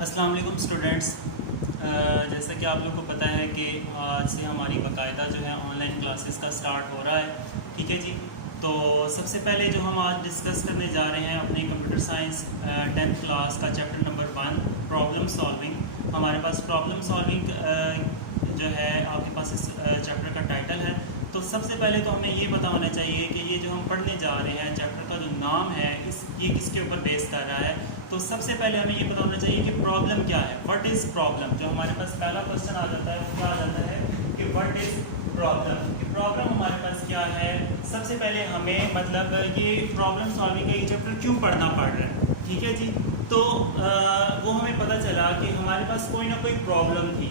अस्सलाम वालेकुम स्टूडेंट्स। जैसा कि आप लोग को पता है कि आज से हमारी बाकायदा जो है ऑनलाइन क्लासेस का स्टार्ट हो रहा है। ठीक है जी। तो सबसे पहले जो हम आज डिस्कस करने जा रहे हैं अपने कंप्यूटर साइंस 10th क्लास का चैप्टर नंबर 1 प्रॉब्लम सॉल्विंग। हमारे पास प्रॉब्लम सॉल्विंग जो है आपके पास इस चैप्टर का टाइटल है। तो सबसे पहले तो हमें ये पता होना चाहिए कि ये जो हम पढ़ने जा रहे हैं चैप्टर का जो नाम है ये किसके ऊपर बेस कर रहा है। तो सबसे पहले हमें ये पता होना चाहिए कि प्रॉब्लम क्या है, व्हाट इज़ प्रॉब्लम। जो हमारे पास पहला क्वेश्चन आ जाता है वो क्या आ जाता है कि व्हाट इज़ प्रॉब्लम, कि प्रॉब्लम हमारे पास क्या है। सबसे पहले हमें मतलब ये प्रॉब्लम सॉल्विंग का ये चैप्टर क्यों पढ़ना पड़ रहा है। ठीक है जी। तो वो हमें पता चला कि हमारे पास कोई ना कोई प्रॉब्लम थी,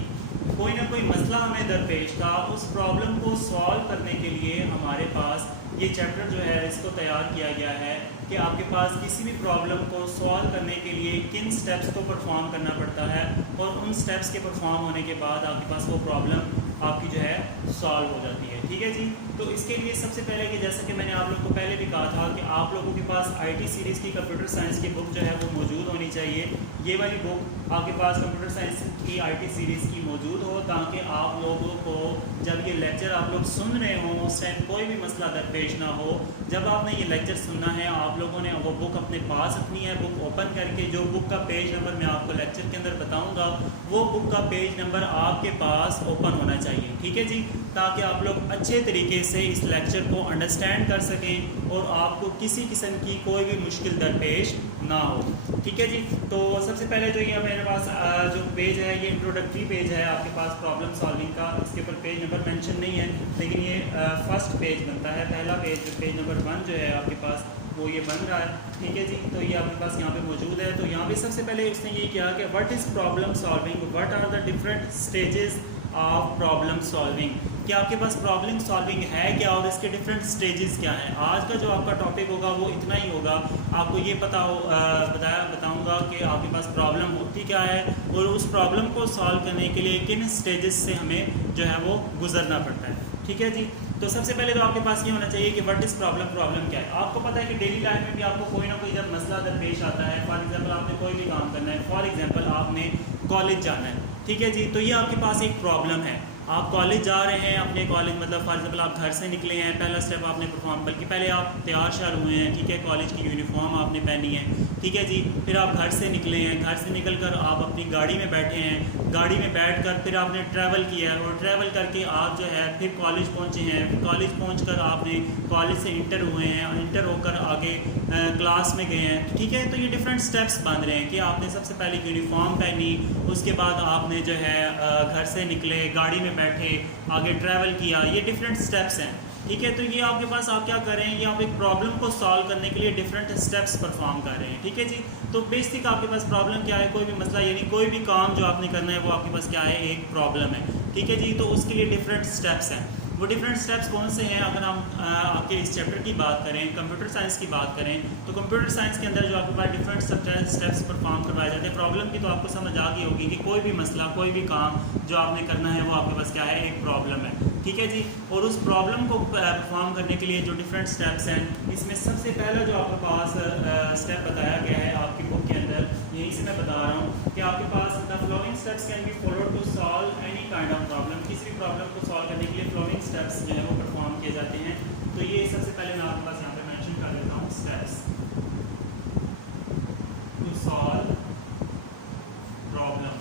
कोई ना कोई मसला हमें दरपेश था। उस प्रॉब्लम को सॉल्व करने के लिए हमारे पास ये चैप्टर जो है इसको तैयार किया गया है कि आपके पास किसी भी प्रॉब्लम को सॉल्व करने के लिए किन स्टेप्स को परफॉर्म करना पड़ता है और उन स्टेप्स के परफॉर्म होने के बाद आपके पास वो प्रॉब्लम आपकी जो है सॉल्व हो जाती है। ठीक है जी। तो इसके लिए सबसे पहले कि जैसा कि मैंने आप लोग को पहले भी कहा था कि आप लोगों के पास आईटी सीरीज़ की कंप्यूटर साइंस की बुक जो है वो मौजूद होनी चाहिए। ये वाली बुक आपके पास कंप्यूटर साइंस की आईटी सीरीज़ की मौजूद हो, ताकि आप लोगों को जब ये लेक्चर आप लोग सुन रहे हों उस टाइम कोई भी मसला दरपेश ना हो। जब आपने ये लेक्चर सुनना है आप लोगों ने वो बुक अपने पास रखनी है। बुक ओपन करके जो बुक का पेज नंबर मैं आपको लेक्चर के अंदर बताऊँगा वो बुक का पेज नंबर आपके पास ओपन होना चाहिए। ठीक है जी। ताकि आप लोग अच्छे तरीके से इस लेक्चर को अंडरस्टैंड कर सकें और आपको किसी किस्म की कोई भी मुश्किल दरपेश ना हो। ठीक है जी। तो सबसे पहले जो ये मेरे पास जो पेज है ये इंट्रोडक्टरी पेज है आपके पास प्रॉब्लम सॉल्विंग का। इसके ऊपर पेज नंबर मेंशन नहीं है, लेकिन ये फर्स्ट पेज बनता है। पहला पेज जो पेज नंबर 1 जो है आपके पास वो ये बन रहा है। ठीक है जी। तो ये आपके पास यहाँ पे मौजूद है। तो यहाँ पे सबसे पहले उसने ये किया कि what is problem solving, what are the different stages of problem solving, कि आपके पास प्रॉब्लम सॉल्विंग है क्या और इसके डिफरेंट स्टेजेस क्या हैं। आज का जो आपका टॉपिक होगा वो इतना ही होगा। आपको ये बताऊंगा कि आपके पास प्रॉब्लम होती क्या है और उस प्रॉब्लम को सॉल्व करने के लिए किन स्टेजेस से हमें जो है वो गुजरना पड़ता है। ठीक है जी। तो सबसे पहले तो आपके पास ये होना चाहिए कि व्हाट इज़ प्रॉब्लम, प्रॉब्लम क्या है। आपको पता है कि डेली लाइफ में भी आपको कोई ना कोई जब मसला दरपेश आता है, फॉर एग्जांपल आपने कोई भी काम करना है, फॉर एग्जांपल आपने कॉलेज जाना है। ठीक है जी। तो ये आपके पास एक प्रॉब्लम है। आप कॉलेज जा रहे हैं, अपने कॉलेज मतलब फॉर एग्जांपल आप घर से निकले हैं, पहला स्टेप आपने परफॉर्म, बल्कि पहले आप तैयार श्यार हुए हैं। ठीक है। कॉलेज की यूनिफॉर्म आपने पहनी है। ठीक है जी। फिर आप घर से निकले हैं, घर से निकलकर आप अपनी गाड़ी में बैठे हैं, गाड़ी में बैठकर फिर आपने ट्रैवल किया है और ट्रैवल करके आप जो है फिर कॉलेज पहुंचे हैं। फिर कॉलेज पहुंचकर आपने कॉलेज से इंटर हुए हैं, इंटर होकर आगे क्लास में गए हैं। ठीक है। तो ये डिफरेंट स्टेप्स बन रहे हैं कि आपने सबसे पहले यूनिफॉर्म पहनी, उसके बाद आपने जो है घर से निकले, गाड़ी में बैठे, आगे ट्रैवल किया। ये डिफरेंट स्टेप्स हैं। ठीक है। तो ये आपके पास आप क्या कर रहे हैं, ये आप एक प्रॉब्लम को सॉल्व करने के लिए डिफरेंट स्टेप्स परफॉर्म कर रहे हैं। ठीक है जी। तो बेसिक आपके पास प्रॉब्लम क्या है, कोई भी मसला यानी कोई भी काम जो आपने करना है वो आपके पास क्या है, एक प्रॉब्लम है। ठीक है जी। तो उसके लिए डिफरेंट स्टेप्स हैं। वो डिफरेंट स्टेप्स कौन से हैं, अगर हम आपके इस चैप्टर की बात करें, कंप्यूटर साइंस की बात करें, तो कंप्यूटर साइंस के अंदर जो आपके पास डिफरेंट स्टेप्स परफॉर्म करवाए जाते हैं। प्रॉब्लम की तो आपको समझ आ गई होगी कि कोई भी मसला, कोई भी काम जो आपने करना है वो आपके पास क्या है, एक प्रॉब्लम है। ठीक है जी। और उस प्रॉब्लम को परफॉर्म करने के लिए जो डिफरेंट स्टेप्स हैं, इसमें सबसे पहला जो आपके पास स्टेप बताया गया है आपकी बुक के अंदर, यहीं से मैं बता रहा हूँ कि आपके पास the following steps can be followed to solve any kind of problem. किसी भी प्रॉब्लम को सॉल्व करने के लिए फ्लोइंग स्टेप्स जो है वो परफॉर्म किए जाते हैं। तो ये सबसे पहले मैं आपके पास यहाँ पे मेंशन कर देता हूँ, स्टेप्स टू सॉल्व प्रॉब्लम।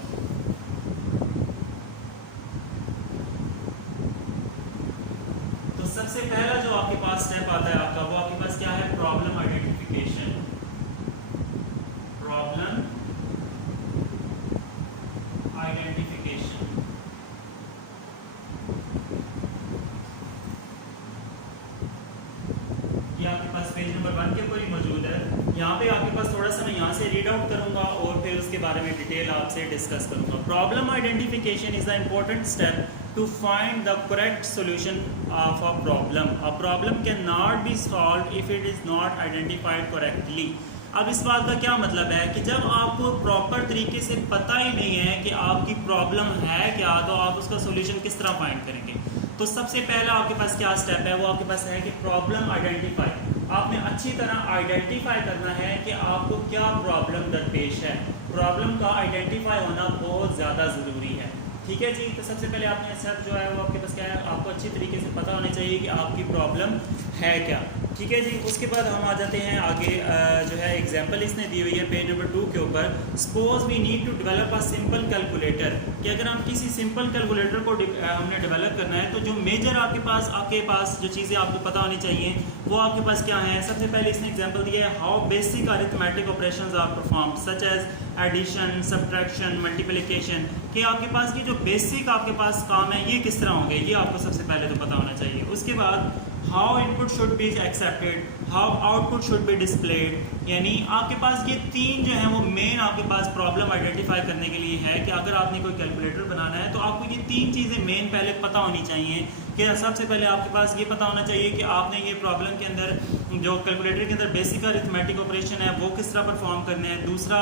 तो सबसे पहला जो आपके पास स्टेप आता है आपका, वो आपके पास क्या है, प्रॉब्लम आइडेंटिफिकेशन। Problem identification. ये आपके पास पेज नंबर 1 के ऊपर ही मौजूद है। यहाँ पे आपके पास थोड़ा सा मैं यहाँ से रीड आउट करूँगा और फिर उसके बारे में डिटेल आपसे डिस्कस करूँगा। Problem identification is the important step to find the correct solution of a problem. A problem cannot be solved if it is not identified correctly. अब इस बात का क्या मतलब है कि जब आपको प्रॉपर तरीके से पता ही नहीं है कि आपकी प्रॉब्लम है क्या, तो आप उसका सोल्यूशन किस तरह फाइंड करेंगे। तो सबसे पहला आपके पास क्या स्टेप है, वो आपके पास है कि प्रॉब्लम आइडेंटिफाई। आपने अच्छी तरह आइडेंटिफाई करना है कि आपको क्या प्रॉब्लम दरपेश है। प्रॉब्लम का आइडेंटिफाई होना बहुत ज़्यादा ज़रूरी है। ठीक है जी। तो सबसे पहले आपने स्टेप जो है वो आपके पास क्या है, आपको अच्छी तरीके से पता होना चाहिए कि आपकी प्रॉब्लम है क्या। ठीक है जी। उसके बाद हम आ जाते हैं आगे, जो है एग्जांपल इसने दी हुई है पेज नंबर 2 के ऊपर। Suppose we need to develop a simple calculator, कि अगर हम किसी सिंपल कैलकुलेटर को हमने डेवलप करना है तो जो मेजर आपके पास जो चीज़ें आपको पता होनी चाहिए वो आपके पास क्या है। सबसे पहले इसने एग्जांपल दिया है, how basic arithmetic operations are perform such as addition, subtraction, multiplication, कि आपके पास ये जो बेसिक आपके पास काम है ये किस तरह होंगे, ये आपको सबसे पहले तो पता होना चाहिए। उसके बाद how input should be accepted, how output should be displayed, यानी आपके पास ये तीन जो है वो मेन आपके पास प्रॉब्लम आइडेंटिफाई करने के लिए है कि अगर आपने कोई कैलकुलेटर बनाना है तो आपको ये तीन चीज़ें मेन पहले पता होनी चाहिए। कि सबसे पहले आपके पास ये पता होना चाहिए कि आपने ये प्रॉब्लम के अंदर जो कैलकुलेटर के अंदर बेसिक अरिथमेटिक ऑपरेशन है वो किस तरह परफॉर्म करने हैं। दूसरा,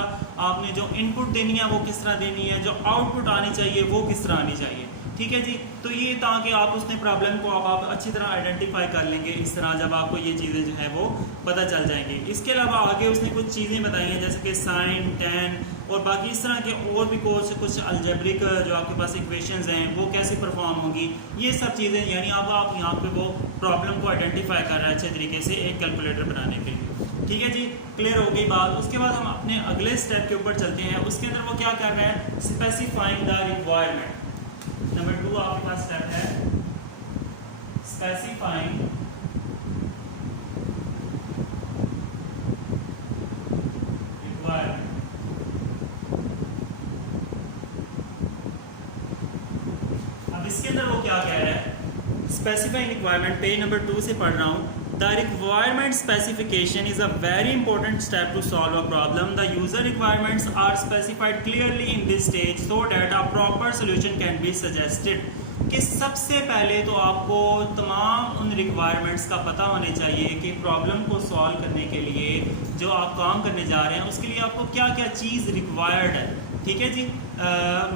आपने जो इनपुट देनी है वो किस तरह देनी है, जो आउटपुट आनी चाहिए वो किस तरह आनी चाहिए। ठीक है जी। तो ये ताकि आप उसने प्रॉब्लम को आप अच्छी तरह आइडेंटिफाई कर लेंगे इस तरह, जब आपको ये चीज़ें जो है वो पता चल जाएंगी। इसके अलावा आगे उसने कुछ चीज़ें बताई हैं जैसे कि साइन, टेन और बाकी इस तरह के और भी कुछ अलजेब्रिक जो आपके पास इक्वेशंस हैं वो कैसे परफॉर्म होंगी, ये सब चीज़ें, यानी अब आप यहाँ पे वो प्रॉब्लम को आइडेंटिफाई कर रहे हैं अच्छे तरीके से एक कैलकुलेटर बनाने के लिए। ठीक है जी, क्लियर हो गई बात। उसके बाद हम अपने अगले स्टेप के ऊपर चलते हैं। उसके अंदर वो क्या कर रहे हैं, स्पेसिफाइंग द रिक्वायरमेंट। नंबर 2 आपके पास स्टेप है स्पेसिफाइंग रिक्वायरमेंट। अब इसके अंदर वो क्या कह रहा है, स्पेसिफाइंग रिक्वायरमेंट, पेज नंबर 2 से पढ़ रहा हूँ। The requirement specification is a very important step to solve a problem. The user requirements are specified clearly in this stage so that a proper solution can be suggested. कि सबसे पहले तो आपको तमाम उन रिक्वायरमेंट्स का पता होने चाहिए कि प्रॉब्लम को सॉल्व करने के लिए जो आप काम करने जा रहे हैं उसके लिए आपको क्या क्या चीज़ रिक्वायर्ड है। ठीक है जी।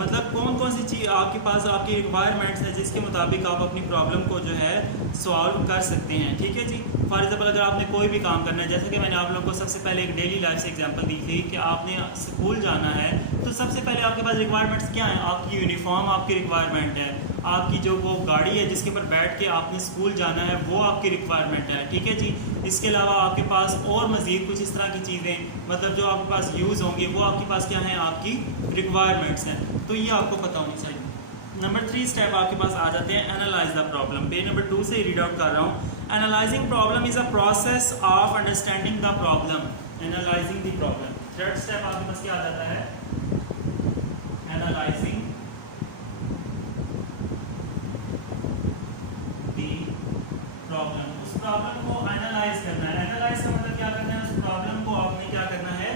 मतलब कौन कौन सी चीज़ आपके पास आपकी रिक्वायरमेंट्स है जिसके मुताबिक आप अपनी प्रॉब्लम को जो है सॉल्व कर सकते हैं। ठीक है जी। फॉर एग्जाम्पल अगर आपने कोई भी काम करना है, जैसे कि मैंने आप लोगों को सबसे पहले एक डेली लाइफ से एग्जांपल दी थी कि आपने स्कूल जाना है तो सबसे पहले आपके पास रिक्वायरमेंट्स क्या हैं, आपकी यूनिफॉर्म आपकी रिक्वायरमेंट है, आपकी जो वो गाड़ी है जिसके ऊपर बैठ के आपने स्कूल जाना है वो आपकी रिक्वायरमेंट है। ठीक है जी। इसके अलावा आपके पास और मज़ीद कुछ इस तरह की चीज़ें, मतलब जो आपके पास यूज़ होंगी वो आपके पास क्या है, आपकी रिक्वायरमेंट्स हैं। तो ये आपको पता होनी चाहिए। नंबर 3 स्टेप आपके पास आ जाते हैं analyse the problem. Page number 2 से रीड आउट कर रहा हूँ। Analysing problem is a process of understanding the problem. Analysing the problem, third step आपके पास क्या आ जाता है, एनालाइजिंग प्रॉब्लम। उस प्रॉब्लम को एनालाइज करना है। एनालाइज का मतलब क्या करना है, उस प्रॉब्लम को आपने क्या करना है,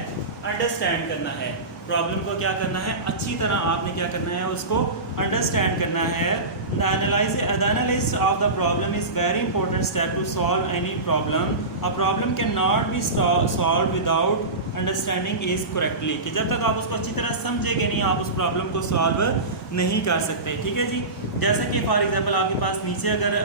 अंडरस्टैंड करना है। प्रॉब्लम को क्या करना है, अच्छी तरह आपने क्या करना है, उसको अंडरस्टैंड करना है। The analysis of the problem is very important step to solve any problem. A problem cannot be solved without understanding is correctly, कि जब तक आप उसको अच्छी तरह समझेंगे नहीं आप उस प्रॉब्लम को सॉल्व नहीं कर सकते। ठीक है जी। जैसे कि फॉर एग्जांपल आपके पास नीचे अगर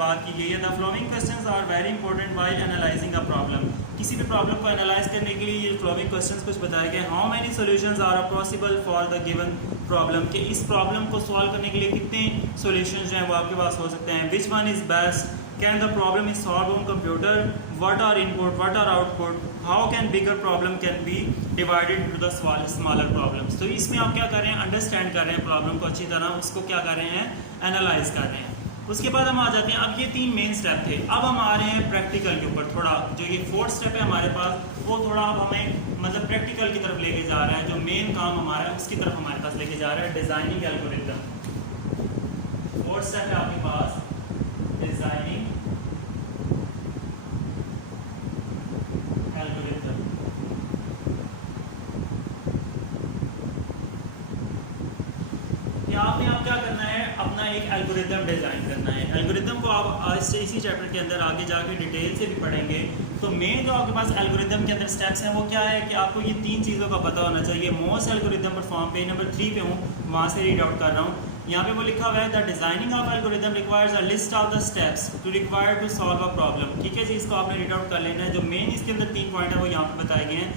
बात की गई है, the following questions are very important while analyzing a problem. किसी भी प्रॉब्लम को एनालाइज करने के लिए ये फ्लोइंग क्वेश्चंस कुछ बताए गए। How many solutions are possible for the given problem, कि इस प्रॉब्लम को सॉल्व करने के लिए कितने सॉल्यूशंस जो हैं वो आपके पास हो सकते हैं। Which one is best, can the problem is solve on computer, what are input, what are output, how can bigger problem can be divided to the smaller problems. तो इसमें आप क्या कर रहे हैं, अंडरस्टैंड कर रहे हैं प्रॉब्लम को अच्छी तरह, उसको क्या कर रहे हैं, एनालाइज कर रहे हैं। उसके बाद हम आ जाते हैं, अब ये 3 मेन स्टेप थे, अब हम आ रहे हैं प्रैक्टिकल के ऊपर। थोड़ा जो ये 4th स्टेप है हमारे पास वो थोड़ा अब हमें मतलब प्रैक्टिकल की तरफ लेके जा रहा है। जो मेन काम हमारा है उसकी तरफ हमारे पास लेके जा रहा है, डिज़ाइनिंग एल्गोरिथम। 4th स्टेप है आपके पास डिज़ाइनिंग एल्गोरिथम। आपने आप क्या करना है, अपना एक एल्गोरिथम डिज़ाइन करना है। एल्गोरिथम को आप इसी चैप्टर के अंदर आगे जाके डिटेल से भी पढ़ेंगे। तो मेन जो आपके पास एल्गोरिथम के अंदर स्टेप्स हैं वो क्या है कि आपको ये 3 चीज़ों का पता होना चाहिए। Most algorithm perform, page number 3 पे हूँ, वहाँ से रीड आउट कर रहा हूँ। यहाँ पे वो लिखा हुआ है the designing of algorithm requires a list of the steps to require to solve a problem. ठीक है जी, इसको आपने रीड आउट कर लेना है। जो मेन इसके अंदर 3 पॉइंट है वो यहाँ पे बताए गए हैं,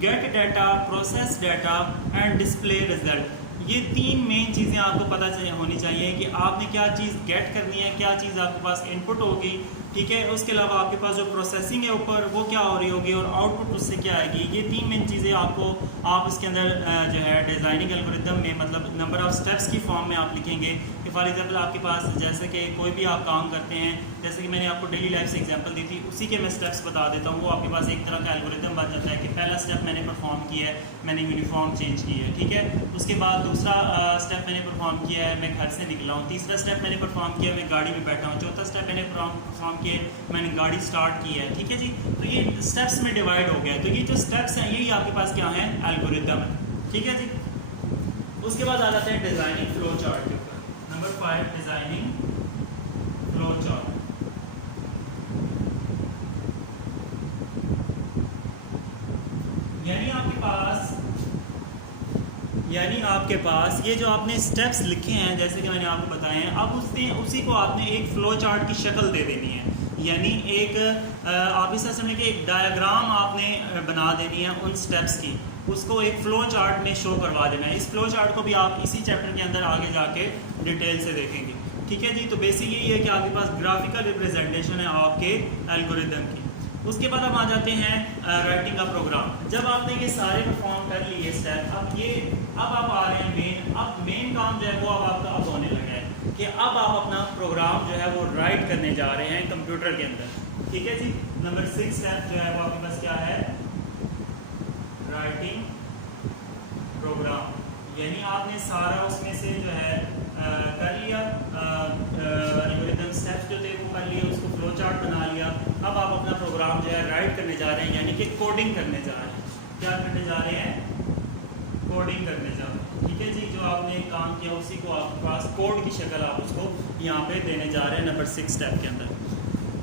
gate data, process data and display result. ये 3 मेन चीज़ें आपको पता होनी चाहिए कि आपने क्या चीज़ गेट करनी है, क्या चीज़ आपके पास इनपुट होगी, ठीक है। उसके अलावा आपके पास जो प्रोसेसिंग है ऊपर वो क्या हो रही होगी और आउटपुट उससे क्या आएगी। ये 3 मेन चीज़ें आपको आप इसके अंदर जो है डिज़ाइनिंग एल्गोरिथम में मतलब नंबर ऑफ स्टेप्स की फॉर्म में आप लिखेंगे कि फॉर एग्जांपल आपके पास जैसे कि कोई भी आप काम करते हैं, जैसे कि मैंने आपको डेली लाइफ से एग्जांपल दी थी, उसी के मैं स्टेप्स बता देता हूँ। वो आपके पास एक तरह का एल्गोरिथम बन जाता है कि पहला स्टेप मैंने परफॉर्म किया है, मैंने यूनिफॉर्म चेंज की है, ठीक है। उसके बाद दूसरा स्टेप मैंने परफॉर्म किया है, मैं घर से निकला हूँ। तीसरा स्टेप मैंने परफॉर्म किया, मैं गाड़ी में बैठा हूँ। चौथा स्टेप मैंने परफॉर्म किया, मैंने गाड़ी स्टार्ट की है, ठीक है जी। तो ये स्टेप्स में डिवाइड हो गया है। तो ये जो स्टेप्स हैं यही आपके पास क्या है, एल्गोरिथम है, ठीक है जी। उसके बाद आ जाते हैं डिजाइनिंग फ्लो चार्ट के ऊपर। Number 5 designing flow chart. यानी आपके पास ये जो आपने स्टेप्स लिखे हैं जैसे कि मैंने आपको बताए हैं, अब उसी को आपने एक फ्लो चार्ट की शक्ल दे देनी है। यानी एक आप इस समय के एक डायग्राम आपने बना देनी है उन स्टेप्स की, उसको एक फ्लो चार्ट में शो करवा देना है। इस फ्लो चार्ट को भी आप इसी चैप्टर के अंदर आगे जाके डिटेल से देखेंगे, ठीक है जी। तो बेसिक यही है कि आपके पास ग्राफिकल रिप्रेजेंटेशन है आपके एल्गोरिथम की। उसके बाद हम आ जाते हैं राइटिंग का प्रोग्राम। जब आपने ये सारे परफॉर्म कर लिए स्टेप, अब आप आ रहे हैं अब मेन काम जो है वो अब आपका अब होने लगा है कि अब आप अपना प्रोग्राम जो है वो राइट करने जा रहे हैं कंप्यूटर के अंदर, ठीक है जी। नंबर 6 स्टेप जो है वो आपके पास क्या है, राइटिंग प्रोग्राम। यानी आपने सारा उसमें से जो है कर लिया, एल्गोरिथम स्टेप्स जो थे वो कर लिए, उसको फ्लो चार्ट बना लिया। अब आप अपना प्रोग्राम जो है राइट करने जा रहे हैं, यानी कि कोडिंग करने जा रहे हैं। क्या करने जा रहे हैं, कोडिंग करने जा रहे हैं, ठीक है जी। जो आपने काम किया उसी को आपके पास कोड की शक्ल आप उसको यहाँ पे देने जा रहे हैं नंबर 6 स्टेप के अंदर।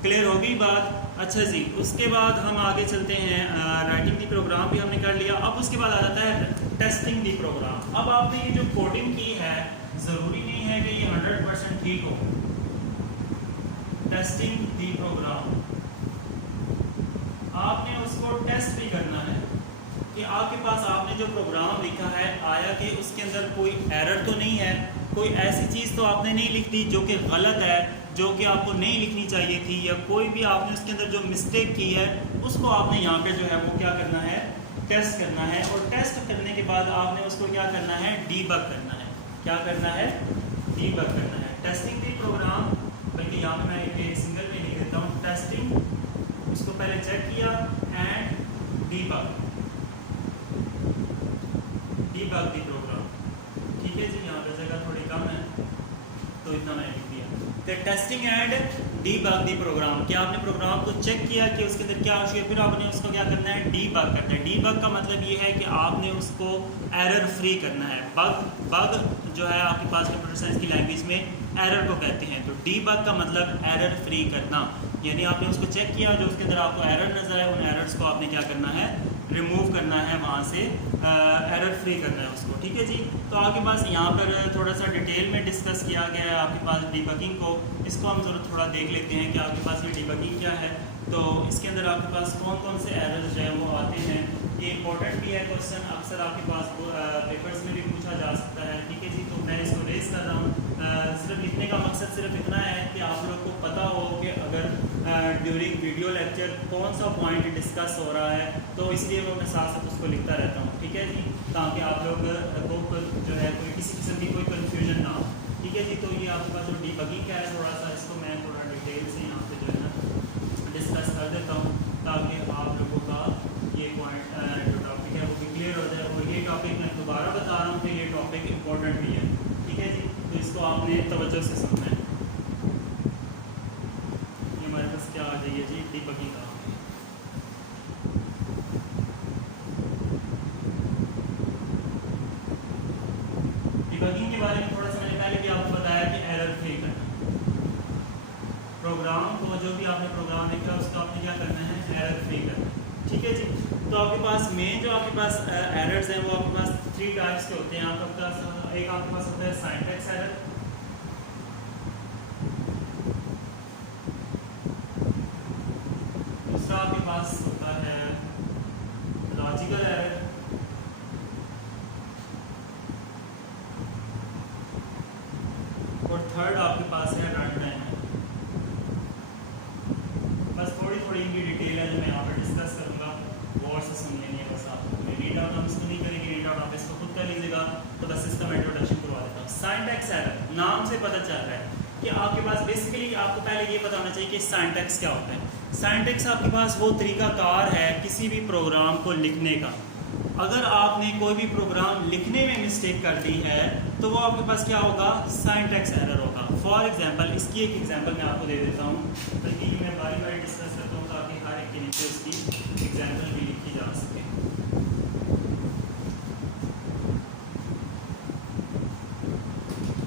क्लियर होगी बात? अच्छा जी, उसके बाद हम आगे चलते हैं। राइटिंग दी प्रोग्राम भी हमने कर लिया। अब उसके बाद आ जाता है टेस्टिंग दी प्रोग्राम। अब आपने ये जो कोडिंग की है ज़रूरी नहीं है कि ये 100% ठीक हो। टेस्टिंग दी प्रोग्राम आपने उसको टेस्ट भी करना है कि आपके पास आपने जो प्रोग्राम लिखा है आया कि उसके अंदर कोई एरर तो नहीं है, कोई ऐसी चीज़ तो आपने नहीं लिख दी जो कि गलत है, जो कि आपको नहीं लिखनी चाहिए थी, या कोई भी आपने उसके अंदर जो मिस्टेक की है उसको आपने यहाँ पे जो है वो क्या करना है, टेस्ट करना है। और टेस्ट करने के बाद आपने उसको क्या करना है, डीबग करना है। क्या करना है, डीबग करना है। टेस्टिंग दी प्रोग्राम, बल्कि यहाँ पे मैं एक सिंगल में लिख देता हूँ, टेस्टिंग, उसको पहले चेक किया एंड डीबग दी प्रोग्राम, ठीक है जी। यहाँ पे जगह थोड़ी कम है तो इतना मैंने लिख दिया। तो testing and debug the program, कि आपने प्रोग्राम को चेक किया कि उसके अंदर क्या इशू है, फिर आपने उसको क्या करना है, डीबग करना है। डीबग का मतलब ये है कि आपने उसको एरर फ्री करना है। बग जो है आपके पास कंप्यूटर साइंस की लैंग्वेज में एरर को कहते हैं, तो डीबग का मतलब एरर फ्री करना। यानी आपने उसको चेक किया, जो उसके अंदर आपको एरर नजर आए, उन एरर्स को आपने क्या करना है, रिमूव करना है, वहाँ से एरर फ्री करना है उसको, ठीक है जी। तो आपके पास यहाँ पर थोड़ा सा डिटेल में डिस्कस किया गया है आपके पास डीबगिंग को। इसको हम ज़रूर थोड़ा देख लेते हैं कि आपके पास ये डीबगिंग क्या है। तो इसके अंदर आपके पास कौन कौन से एरर्स जो है वो आते हैं, ये इंपॉर्टेंट भी है क्वेश्चन, अक्सर आपके पास पेपर्स में भी पूछा जा सकता है, ठीक है जी। तो मैं इसको रेस कर रहा हूँ। सिर्फ लिखने का मकसद सिर्फ इतना है कि आप लोग को पता हो कि अगर ड्यूरिंग वीडियो लेक्चर कौन सा पॉइंट डिस्कस हो रहा है, तो इसलिए वो मैं साथ साथ उसको लिखता रहता हूँ, ठीक है जी, ताकि आप लोग को जो है कोई किसी किस्म की कोई कन्फ्यूजन ना हो, ठीक है जी। तो ये आपके पास जो डीबगिंग का है थोड़ा सा इसको मैं थोड़ा डिटेल से यहाँ पे जो है ना डिस्कस कर देता हूँ, ताकि आप लोगों का ये पॉइंट जो टॉपिक है वो भी क्लियर हो जाए। और ये टॉपिक मैं दोबारा बता रहा हूँ कि ये टॉपिक इम्पोर्टेंट भी है, ठीक है जी। तो इसको आपने तवज्जो से सुनना है। ये हमारे पास क्या आ जाइए जी, डीबगिंग का। डीबगिंग के बारे में थोड़ा सा मैंने पहले भी आपको बताया कि एरर फ्री करना, प्रोग्राम को जो भी आपने प्रोग्राम लिखा उसको आपने क्या करना है, एरर फ्री करना, ठीक है जी। तो आपके पास मेन जो आपके पास एरर्स हैं वो आपके पास 3 टाइप्स के होते हैं। आपके पास एक आपके पास होता है सिंटैक्स एरर, दूसरा आपके पास होता है लॉजिकल एरर, और थर्ड आपके पास है रन टाइम। बस थोड़ी थोड़ी इनकी डिटेल है जो मैं यहाँ पर डिस्कस करूँगा, गौर से सुन लेनी है बस आप। रीड आउट हम इसको नहीं करेंगे, रीड आउट आप इसको खुद कर लीजिएगा। तो बस इसका मैं इंट्रोडक्शन करवा देता हूँ। सिंटैक्स एरर नाम से पता चल रहा है कि आपके पास बेसिकली आपको पहले ये पता होना चाहिए कि सिंटैक्स क्या होता है। सिंटैक्स आपके पास वो तरीकाकार है किसी भी प्रोग्राम को लिखने का। अगर आपने कोई भी प्रोग्राम लिखने में मिस्टेक कर दी है तो वो आपके पास क्या होगा, सिंटैक्स एरर होगा। फॉर एग्जांपल इसकी एक एग्जांपल मैं आपको दे देता हूँ, बल्कि मैं बारी बारी डिस्कस करता हूँ ताकि हर एक के नीचे उसकी एग्जांपल भी लिखी जा सके।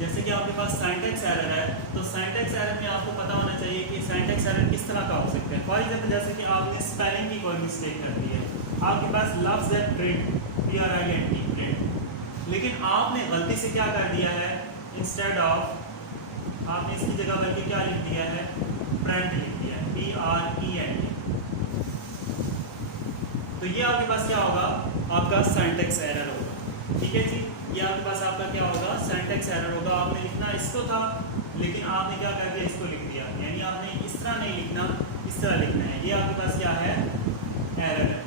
जैसे कि आपके पास सिंटैक्स एरर है, तो सिंटैक्स एरर में आपको पता होना चाहिए कि सिंटैक्स एरर किस तरह का हो सकता है। फॉर एग्जांपल जैसे कि आपने स्पेलिंग की कोई मिस्टेक कर दी है, आपके पास लफ्ज़ है प्रिंट, PRINT प्रिंट, लेकिन आपने गलती से क्या कर दिया है, इंस्टेड ऑफ आपने इसकी जगह बल्कि क्या लिख दिया है, प्रिंट लिख दिया है, PRENT। तो ये आपके पास क्या होगा, आपका सिंटैक्स एरर होगा। ठीक है जी, ये आपके पास आपका क्या होगा, सिंटैक्स एरर होगा। आपने लिखना इसको था लेकिन आपने क्या कर दिया, इसको लिख दिया, यानी आपने इस तरह नहीं लिखना, इस तरह लिखना है। ये आपके पास क्या है, एरर है।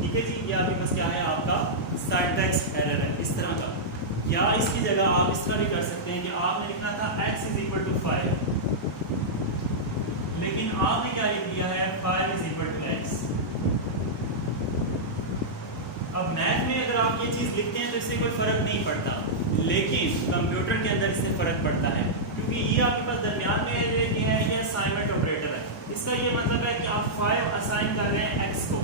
ठीक है जी, ये आपके पास क्या है, आपका सिंटैक्स एरर है इस तरह का। या इसकी जगह आप इस तरह भी कर सकते हैं कि आपने लिखना था x = 5, लेकिन आपने क्या लिख दिया है, 5 = x। अब मैथ में अगर आप ये चीज़ लिखते हैं तो इससे कोई फ़र्क नहीं पड़ता, लेकिन कंप्यूटर के अंदर इससे फ़र्क पड़ता है, क्योंकि ये आपके पास दरमियान में है, ये असाइनमेंट ऑपरेटर है। इसका ये मतलब है कि आप 5 असाइन कर रहे हैं x को,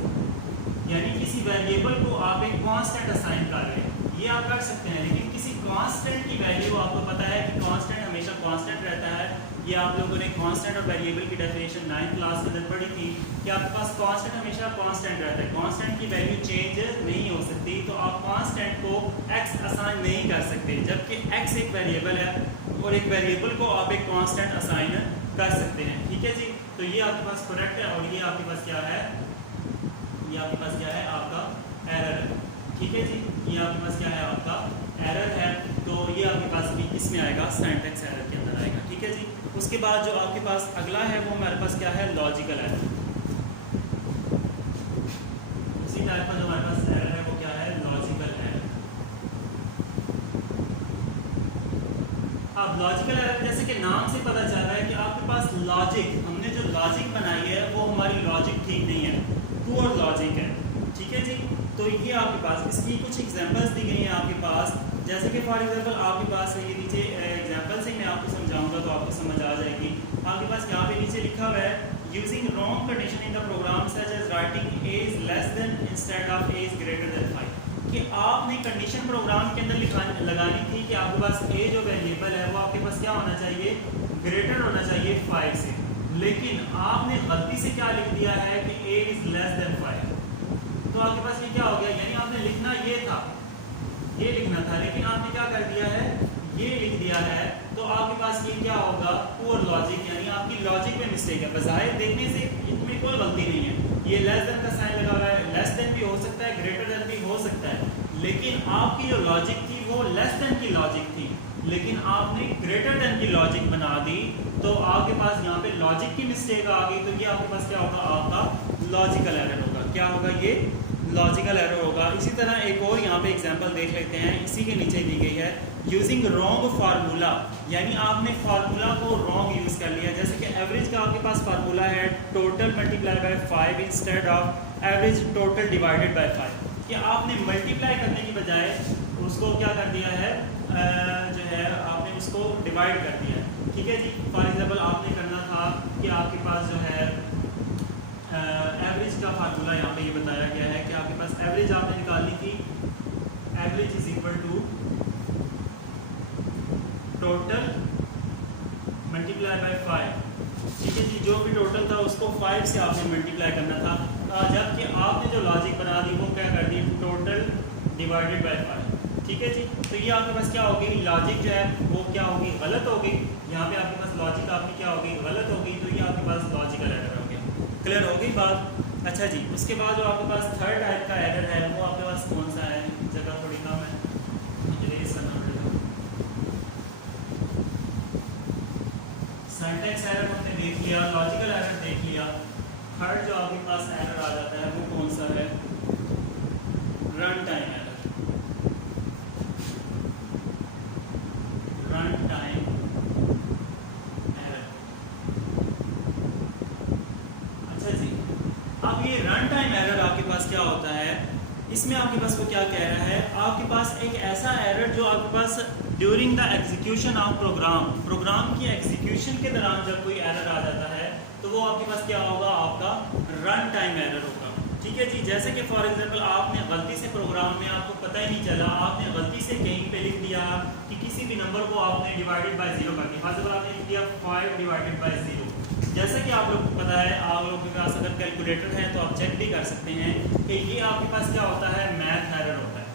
यानी किसी वेरिएबल को आप एक कांस्टेंट असाइन कर रहे हैं। ये आप कर सकते हैं, लेकिन किसी कांस्टेंट की वैल्यू आपको पता है कि कांस्टेंट हमेशा कांस्टेंट रहता है। ये आप लोगों ने कांस्टेंट और वेरिएबल की डेफिनेशन 9th क्लास के अंदर पढ़ी थी कि आपके पास कांस्टेंट हमेशा कांस्टेंट रहता है, कांस्टेंट की वैल्यू चेंज नहीं हो सकती। तो आप कांस्टेंट को x असाइन नहीं कर सकते, जबकि x एक वेरिएबल है और एक वेरिएबल को आप एक कांस्टेंट असाइन कर सकते हैं। ठीक है जी, तो ये आपके पास करेक्ट है, और ये आपके पास क्या है, ये आपके पास क्या है, आपका एरर है। ठीक है जी, ये आपके पास क्या है, आपका एरर है। तो ये आपके पास भी इसमें आएगा, सिंटैक्स एरर के अंदर आएगा। ठीक है जी, उसके बाद जो आपके पास अगला है वो हमारे पास क्या है, लॉजिकल एरर। उसी टाइप का जो हमारे पास एरर है वो क्या है, लॉजिकल एरर। अब लॉजिकल एरर जैसे कि नाम से पता चल रहा है कि आपके पास लॉजिक, हमने जो लॉजिक बनाई है वो हमारी लॉजिक ठीक नहीं है, पुअर लॉजिक है। ठीक है जी, तो ये आपके पास इसकी कुछ एग्जांपल्स दी गई हैं आपके पास। जैसे कि फॉर एग्जांपल आपके पास ये नीचे एग्जांपल से मैं आपको समझाऊंगा तो आपको समझ आ जाएगी। आपके पास यहाँ पे नीचे लिखा हुआ है, using wrong condition in the program such as writing a is less than instead of a is greater than 5। कि आपने कंडीशन प्रोग्राम के अंदर लगानी थी कि आपके पास a जो वेरिएबल है वो आपके पास क्या होना चाहिए, ग्रेटर होना चाहिए 5 से, लेकिन आपने गलती से क्या लिख दिया है कि a is less than 5। तो आपके पास ये क्या हो गया, यानी आपने लिखना ये था, ये लिखना था, लेकिन आपने क्या कर दिया है, ये लिख दिया है। तो आपके पास ये क्या होगा, पुअर लॉजिक, यानी आपकी लॉजिक में मिस्टेक है। बज़ाहिर देखने से इसमें कोई गलती नहीं है, ये लेस देन का साइन लगा हुआ है, लेस देन भी हो सकता है, ग्रेटर देन भी हो सकता है, लेकिन आपकी जो लॉजिक थी वो लेस देन की लॉजिक थी, लेकिन आपने ग्रेटर देन की लॉजिक बना दी। तो आपके पास यहाँ पे लॉजिक की मिस्टेक आ गई, तो ये आपके पास क्या होगा, आपका लॉजिकल एरर होगा। क्या होगा, ये लॉजिकल एरर होगा। इसी तरह एक और यहाँ पे एग्जांपल देख लेते हैं, इसी के नीचे दी गई है, यूजिंग रॉन्ग फार्मूला, यानी आपने फार्मूला को रॉन्ग यूज़ कर लिया। जैसे कि एवरेज का आपके पास फार्मूला है total multiply by 5 instead of average total divided by 5, कि आपने मल्टीप्लाई करने की बजाय उसको क्या कर दिया है, जो है आपने उसको डिवाइड कर दिया है। ठीक है जी, फॉर एग्जांपल आपने करना था कि आपके पास जो है एवरेज का फार्मूला यहाँ पे ये बताया गया है कि आपके पास एवरेज आपने निकालनी थी, average is equal to total multiply by 5। ठीक है जी, जो भी टोटल था उसको 5 से आपने मल्टीप्लाई करना था। जबकि आपने जो लॉजिक बना दी वो क्या कर दी, टोटल डिवाइडेड बाय 5। ठीक है जी, तो ये आपके पास क्या होगी, लॉजिक जो है वो क्या होगी, गलत होगी। यहाँ पे आपके पास लॉजिक आपकी क्या होगी, गलत होगी, तो ये आपके पास लॉजिकल एरर हो गया। क्लियर होगी बात। अच्छा जी, उसके बाद जो आपके पास थर्ड टाइप का एरर है वो आपके पास कौन सा है, जगह थोड़ी कम है, इरेज करना पड़ेगा। सिंटैक्स एरर हमने देख लिया, लॉजिकल एरर देख लिया। थर्ड जो आपके पास एरर आ जाता है वो कौन सा है, run time error. Run time error. अच्छा जी, अब ये रन टाइम एरर आपके पास क्या होता है, इसमें आपके पास वो क्या कह रहा है, आपके पास एक ऐसा एरर जो आपके पास during the execution of program की एग्जीक्यूशन के दौरान जब कोई एरर आ जाता है तो वो आपके पास क्या होगा, आपका रन टाइम एरर होगा। ठीक है जी, जैसे कि फॉर एग्जांपल आपने गलती से प्रोग्राम में, आपको पता ही नहीं चला, आपने गलती से कहीं पे लिख दिया कि किसी भी नंबर को आपने डिवाइडेड बाय 0 कर दिया। फॉर एग्जांपल आपने लिख दिया 5 डिवाइडेड बाय 0। जैसे कि आप लोगों को पता है, आप लोगों के पास अगर कैलकुलेटर है तो आप चेक भी कर सकते हैं कि ये आपके पास क्या होता है, मैथ एरर होता है।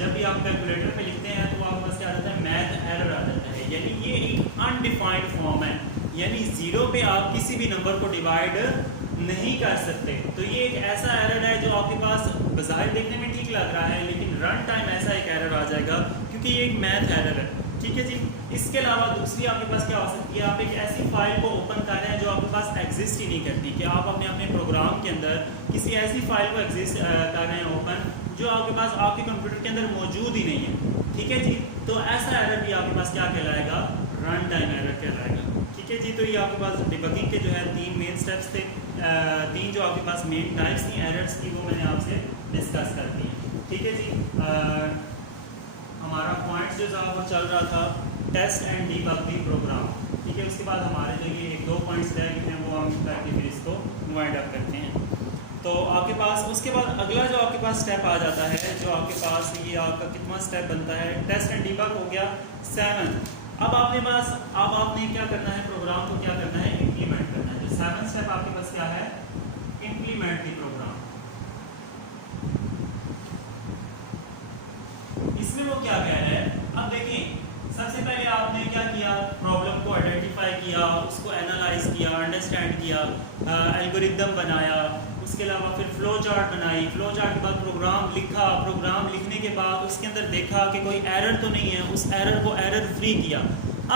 जब भी आप कैलकुलेटर पे लिखते हैं तो आपके पास क्या आ जाता है, मैथ एरर आ जाता है। यानी ये एक अनडिफाइंड फॉर्म है, यानी 0 पे आप किसी भी नंबर को डिवाइड नहीं कर सकते। तो ये एक ऐसा एरर है जो आपके पास बज़ाहिर देखने में ठीक लग रहा है, लेकिन रन टाइम ऐसा एक एरर आ जाएगा क्योंकि ये एक मैथ एरर है। ठीक है जी, इसके अलावा दूसरी आपके पास क्या हो सकती है, आप एक ऐसी फाइल को ओपन कर रहे हैं जो आपके पास एग्जिस्ट ही नहीं करती, कि आप अपने प्रोग्राम के अंदर किसी ऐसी फाइल को एग्जिस्ट कर रहे हैं ओपन, जो आपके पास आपके कंप्यूटर के अंदर मौजूद ही नहीं है। ठीक है जी, तो ऐसा एरर भी आपके पास क्या कहलाएगा, रन टाइम एरर कहलाएगा। ठीक है जी, तो ये आपके पास डिबगिंग के जो है 3 मेन स्टेप्स थे, 3 जो आपके पास मेन टाइप्स थी एरर्स की, वो मैंने आपसे डिस्कस कर दी। ठीक है जी, हमारा पॉइंट्स जो था वो चल रहा था test and debug the program. ठीक है, उसके बाद हमारे जो ये 1-2 पॉइंट्स रह गए हैं वो हम करके फिर इसको वाइंड अप करते हैं। तो आपके पास उसके बाद अगला जो आपके पास स्टेप आ जाता है, जो आपके पास ये आपका कितना स्टेप बनता है, टेस्ट एंड डीबग हो गया 7। अब आपने क्या करना है, प्रोग्राम को क्या करना है, इम्प्लीमेंट करना है। जो 7 स्टेप आपके पास क्या है, इम्प्लीमेंट द प्रोग्राम। इसमें वो क्या कह रहा है, अब देखें, सबसे पहले आपने क्या किया, प्रॉब्लम को आइडेंटिफाई किया, उसको एनालाइज किया, अंडरस्टैंड किया, एल्गोरिदम बनाया, उसके अलावा फिर फ्लो चार्ट बनाई, फ्लो चार्ट के बाद प्रोग्राम लिखा, प्रोग्राम लिखने के बाद उसके अंदर देखा कि कोई एरर तो नहीं है, उस एरर को एरर फ्री किया।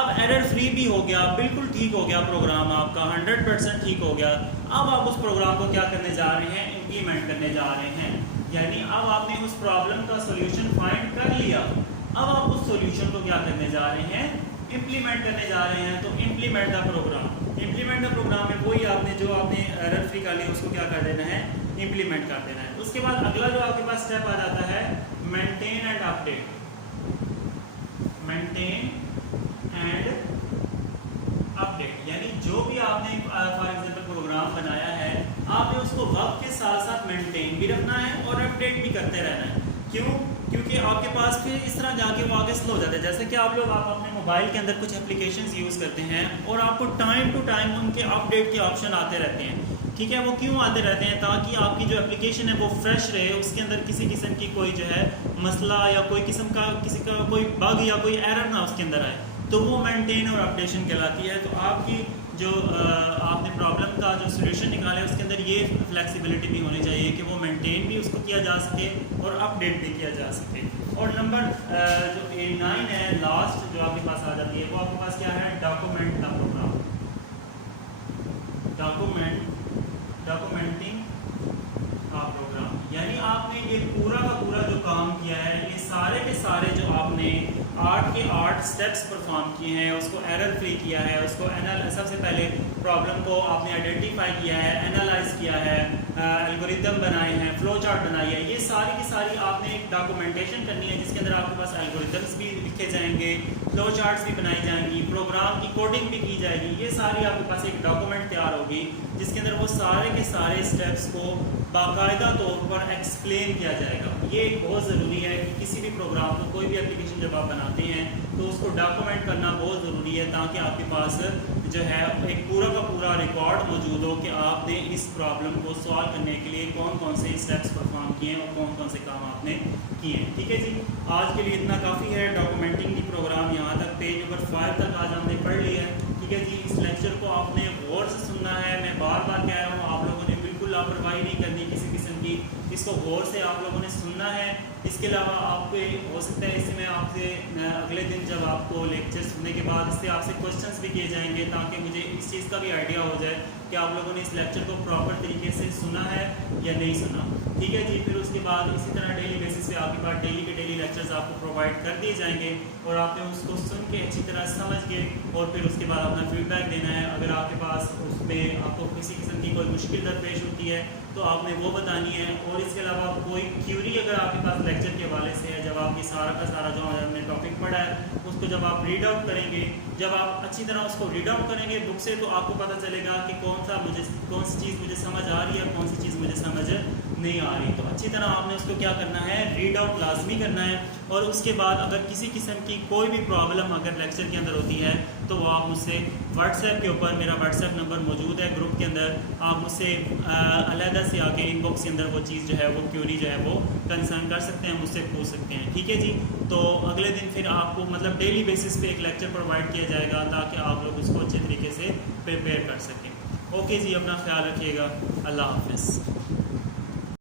अब एरर फ्री भी हो गया, बिल्कुल ठीक हो गया प्रोग्राम आपका, 100% ठीक हो गया। अब आप उस प्रोग्राम को क्या करने जा रहे हैं, इम्प्लीमेंट करने जा रहे हैं। यानी अब आपने उस प्रॉब्लम का सोल्यूशन फाइंड कर लिया, अब आप उस सोल्यूशन को क्या करने जा रहे हैं, इम्प्लीमेंट करने जा रहे हैं। तो implement the program, implement the program में वही आपने जो आपने एरर फ्री कर लिया उसको क्या कर देना है, इम्प्लीमेंट कर देना है। उसके बाद अगला जो आपके पास स्टेप आ जाता है, maintain and update. Maintain and update, यानी जो भी आपने फॉर एग्जांपल प्रोग्राम बनाया है, आपने उसको वक्त के साथ साथ मेंटेन भी रखना है और अपडेट भी करते रहना है। क्यों? क्योंकि आपके पास फिर इस तरह जाके वो आगे स्लो हो जाता है। जैसे कि आप अपने मोबाइल के अंदर कुछ एप्लीकेशंस यूज़ करते हैं और आपको टाइम टू टाइम उनके अपडेट के ऑप्शन आते रहते हैं। ठीक है, वो क्यों आते रहते हैं, ताकि आपकी जो एप्लीकेशन है वो फ्रेश रहे, उसके अंदर किसी किस्म की कोई जो है मसला या कोई किस्म का किसी का कोई बग या कोई एरर ना उसके अंदर आए, तो वो मेंटेन और अपडेशन कहलाती है। तो आपकी जो आपने प्रॉब्लम का जो सोल्यूशन निकाला है उसके अंदर ये फ्लेक्सिबिलिटी भी होनी चाहिए कि वो मेंटेन भी उसको किया जा सके और अपडेट भी किया जा सके। और नंबर जो 9 है, लास्ट जो आपके पास आ जाती है, वो आपके पास क्या है, डॉक्यूमेंट द प्रोग्राम। डॉक्यूमेंटिंग का प्रोग्राम, यानी आपने ये पूरा का पूरा जो काम किया है, ये सारे के सारे जो आपने 8 के 8 स्टेप्स परफॉर्म किए हैं, उसको एरर फ्री किया है, उसको सबसे पहले प्रॉब्लम को आपने आइडेंटिफाई किया है, एनालाइज किया है, एल्गोरिदम बनाए हैं, फ्लो चार्ट बनाई है, ये सारी की सारी आपने एक डॉक्यूमेंटेशन करनी है जिसके अंदर आपके पास एल्गोरिदम्स भी लिखे जाएंगे, फ्लो चार्ट्स भी बनाई जाएंगी, प्रोग्राम की कोडिंग भी की जाएगी। ये सारी आपके पास एक डॉक्यूमेंट तैयार होगी जिसके अंदर वो सारे के सारे स्टेप्स को बाकायदा तौर पर एक्सप्लेन किया जाएगा। ये बहुत ज़रूरी है कि किसी भी प्रोग्राम को, कोई भी एप्लीकेशन जब आप बनाते हैं तो उसको डॉक्यूमेंट करना बहुत ज़रूरी है, ताकि आपके पास जो है एक पूरा का पूरा रिकॉर्ड मौजूद हो कि आपने इस प्रॉब्लम को सॉल्व करने के लिए कौन कौन से स्टेप्स परफॉर्म किए हैं और कौन कौन से काम आपने किए हैं। ठीक है जी, आज के लिए इतना काफ़ी है। डॉक्यूमेंटिंग की प्रोग्राम यहाँ तक, पेज नंबर 5 तक आज हमने पढ़ लिया है। ठीक है जी, इस लेक्चर को आपने गौर से सुनना है। मैं बार बार कह रहा हूँ, आप लोगों ने बिल्कुल लापरवाही नहीं करनी किसी किस्म की, इसको गौर से आप लोगों ने सुनना है। इसके अलावा आपको हो सकता है इससे मैं आपसे अगले दिन जब आपको लेक्चर सुनने के बाद इससे आपसे क्वेश्चंस भी किए जाएंगे, ताकि मुझे इस चीज़ का भी आइडिया हो जाए कि आप लोगों ने इस लेक्चर को प्रॉपर तरीके से सुना है या नहीं सुना। ठीक है जी, फिर उसके बाद इसी तरह डेली बेसिस पे आपके पास डेली के डेली लेक्चर्स आपको प्रोवाइड कर दिए जाएंगे और आपने उसको सुन के अच्छी तरह समझ के और फिर उसके बाद अपना फीडबैक देना है। अगर आपके पास उसमें आपको किसी किस्म की कोई मुश्किल दरपेश होती है तो आपने वो बतानी है। और इसके अलावा कोई क्यूरी अगर आपके पास लेक्चर के हवाले से है, जब आप ये सारा का सारा जो हमने टॉपिक पढ़ा है उसको जब आप रीड आउट करेंगे, जब आप अच्छी तरह उसको रीड आउट करेंगे बुक से, तो आपको पता चलेगा कि कौन सी चीज़ मुझे समझ आ रही है, कौन सी चीज़ मुझे समझ नहीं आ रही। तो अच्छी तरह आपने उसको क्या करना है, रीड आउट लाजमी करना है। और उसके बाद अगर किसी किस्म की कोई भी प्रॉब्लम अगर लेक्चर के अंदर होती है तो वो आप मुझसे व्हाट्सएप के ऊपर, मेरा व्हाट्सएप नंबर मौजूद है ग्रुप के अंदर, आप मुझसे अलहदा से आके इनबॉक्स के अंदर वो चीज़ जो है, वो क्यूरी जो है वो कंसर्न कर सकते हैं, मुझसे पूछ सकते हैं। ठीक है जी, तो अगले दिन फिर आपको मतलब डेली बेसिस पे एक लेक्चर प्रोवाइड किया जाएगा ताकि आप लोग उसको अच्छे तरीके से प्रिपेयर कर सकें। ओके जी, अपना ख्याल रखिएगा। अल्लाह हाफिज़।